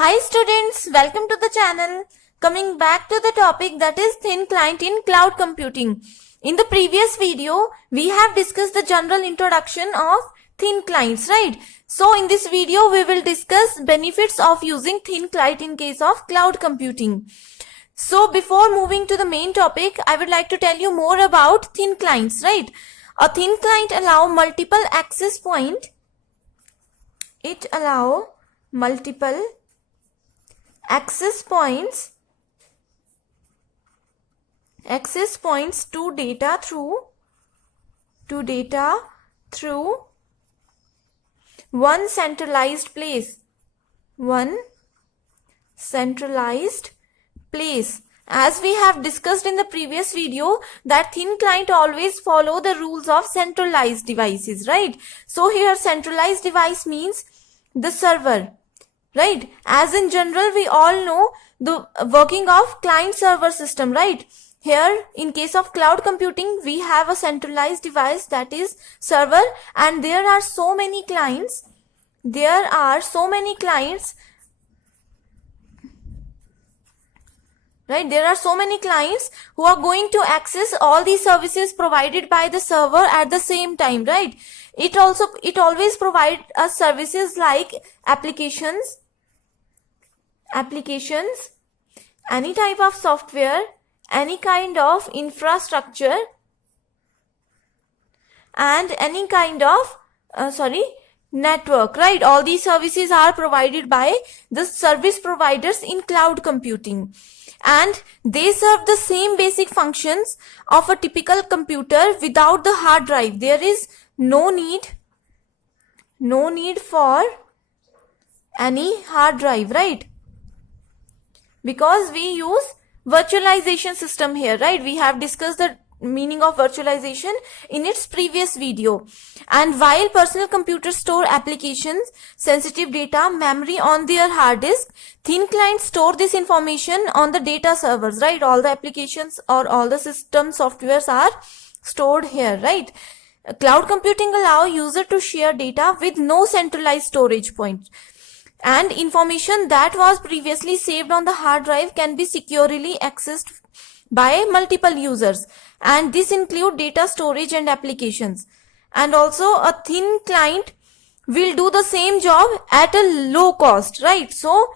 Hi students, welcome to the channel. Coming back to the topic that is thin client in cloud computing. In the previous video, we have discussed the general introduction of thin clients, right? So in this video, we will discuss benefits of using thin client in case of cloud computing. So before moving to the main topic, I would like to tell you more about thin clients, right? A thin client allow multiple access point. It allow multiple access points to data through one centralized place. As we have discussed in the previous video, that thin client always follow the rules of centralized devices, right? So here centralized device means the server, right? As in general, we all know the working of client server system, right? Here in case of cloud computing, we have a centralized device, that is server, and there are so many clients right? There are so many clients who are going to access all these services provided by the server at the same time, right? It always provides us services like applications, any type of software, any kind of infrastructure, and any kind of network, right? All these services are provided by the service providers in cloud computing, and they serve the same basic functions of a typical computer without the hard drive. There is no need for any hard drive, right? Because we use virtualization system here, right? We have discussed the meaning of virtualization in its previous video. And while personal computers store applications, sensitive data, memory on their hard disk, thin clients store this information on the data servers, right? All the applications or all the system softwares are stored here, right? Cloud computing allow user to share data with no centralized storage point, and information that was previously saved on the hard drive can be securely accessed by multiple users, and this include data storage and applications. And also a thin client will do the same job at a low cost, right? So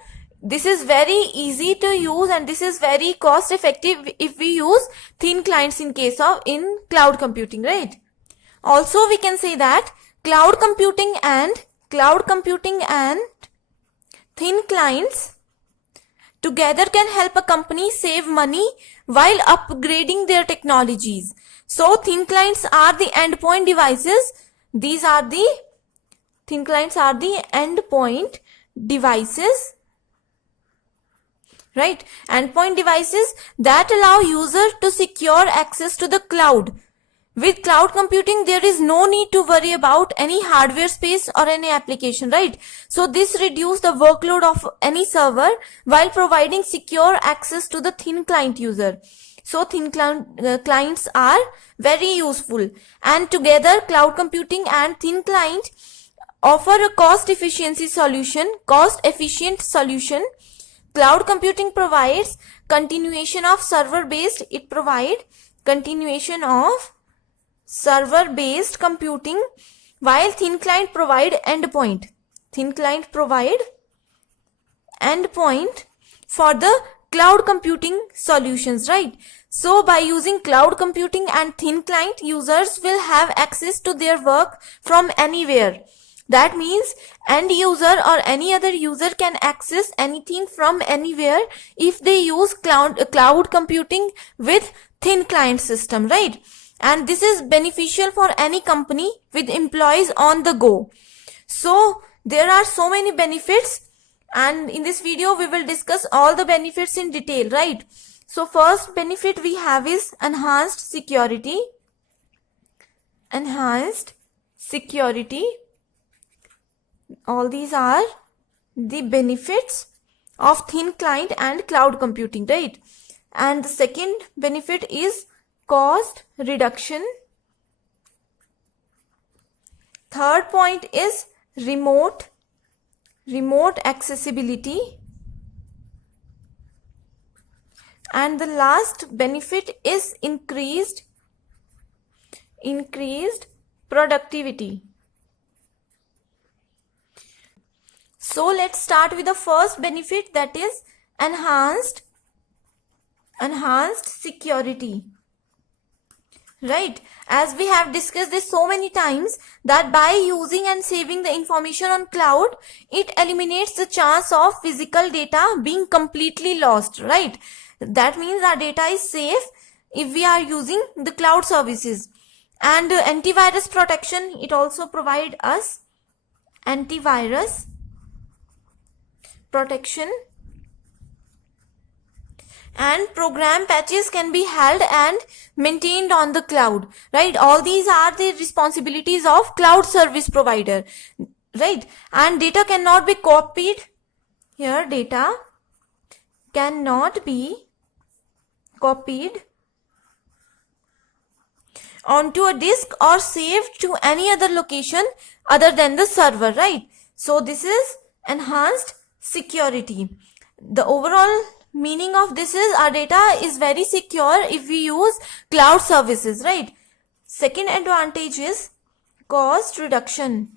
this is very easy to use and this is very cost effective if we use thin clients in case of in cloud computing, right? Also we can say that cloud computing and thin clients together can help a company save money while upgrading their technologies. So thin clients are the endpoint devices. Thin clients are the endpoint devices, right? Endpoint devices that allow user to secure access to the cloud. With cloud computing, there is no need to worry about any hardware space or any application, right? So this reduces the workload of any server while providing secure access to the thin client user. So thin clients are very useful, and together cloud computing and thin client offer a cost efficient solution. Cloud computing provides continuation of server-based computing, while thin client provide endpoint for the cloud computing solutions, right? So by using cloud computing and thin client, users will have access to their work from anywhere. That means end user or any other user can access anything from anywhere if they use cloud computing with thin client system, right? And this is beneficial for any company with employees on the go. So there are so many benefits, and in this video we will discuss all the benefits in detail, right? So first benefit we have is enhanced security. All these are the benefits of thin client and cloud computing, right? And the second benefit is cost reduction. Third point is remote accessibility. And the last benefit is increased productivity. So let's start with the first benefit, that is enhanced security. Right, as we have discussed this so many times, that by using and saving the information on cloud, it eliminates the chance of physical data being completely lost. Right, that means our data is safe if we are using the cloud services. And antivirus protection, it also provides us antivirus protection, and program patches can be held and maintained on the cloud. Right, all these are the responsibilities of cloud service provider. Right, and data cannot be copied. Here, data cannot be copied onto a disk or saved to any other location other than the server. Right, so this is enhanced security. The overall meaning of this is our data is very secure if we use cloud services. Right, second advantage is cost reduction.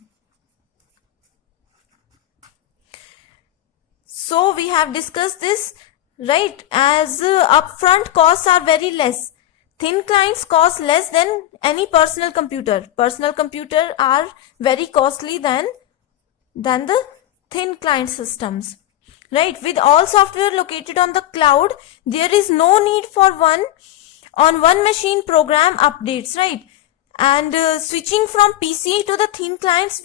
So we have discussed this, right, as upfront costs are very less. Thin clients cost less than any personal computer. Personal computer are very costly than the thin client systems. Right, with all software located on the cloud, there is no need for one machine program updates. Right, and switching from PC to the thin clients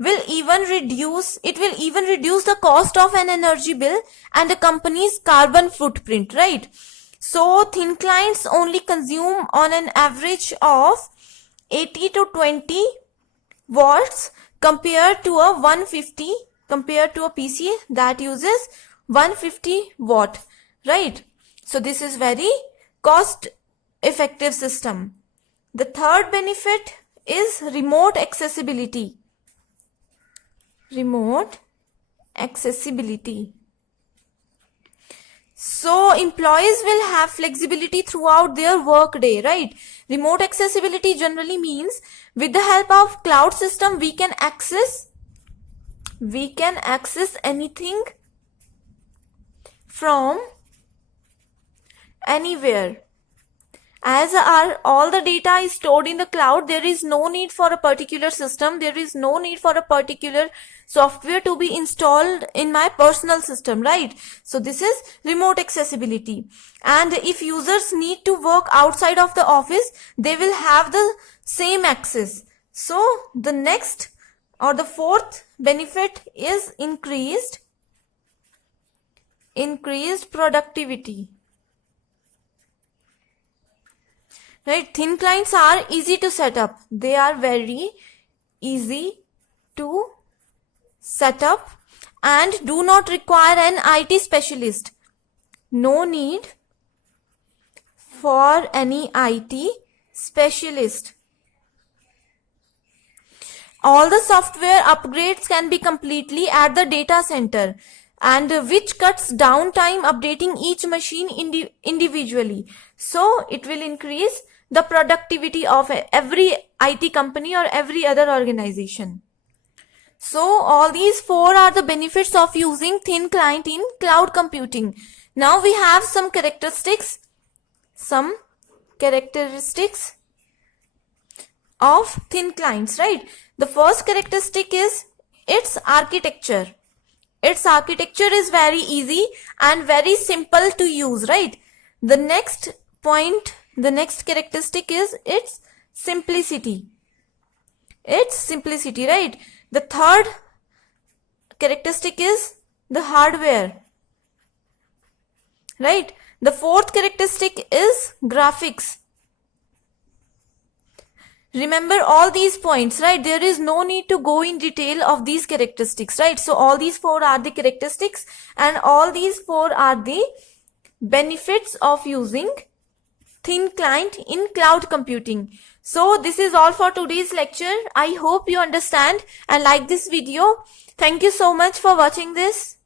will even reduce the cost of an energy bill and the company's carbon footprint. Right, so thin clients only consume on an average of 80 to 20 watts compared to a PC that uses 150 watt. Right, so this is very cost effective system. The third benefit is remote accessibility. So employees will have flexibility throughout their work day. Right, remote accessibility generally means with the help of cloud system we can access anything from anywhere. As all the data is stored in the cloud, there is no need for a particular system, there is no need for a particular software to be installed in my personal system. Right, so this is remote accessibility. And if users need to work outside of the office, they will have the same access. So the next or the fourth benefit is increased productivity. Right, thin clients are easy to set up. They are very easy to set up and do not require an IT specialist. No need for any IT specialist. All the software upgrades can be completely at the data center, and which cuts down time updating each machine individually. So it will increase the productivity of every IT company or every other organization. So all these four are the benefits of using thin client in cloud computing. Now we have some characteristics of thin clients. Right, the first characteristic is its architecture. Its architecture is very easy and very simple to use. Right, the next characteristic is its simplicity. Right, the third characteristic is the hardware. Right, the fourth characteristic is graphics. Remember all these points. Right, there is no need to go in detail of these characteristics. Right, so all these four are the characteristics and all these four are the benefits of using thin client in cloud computing. So this is all for today's lecture. I hope you understand and like this video. Thank you so much for watching this.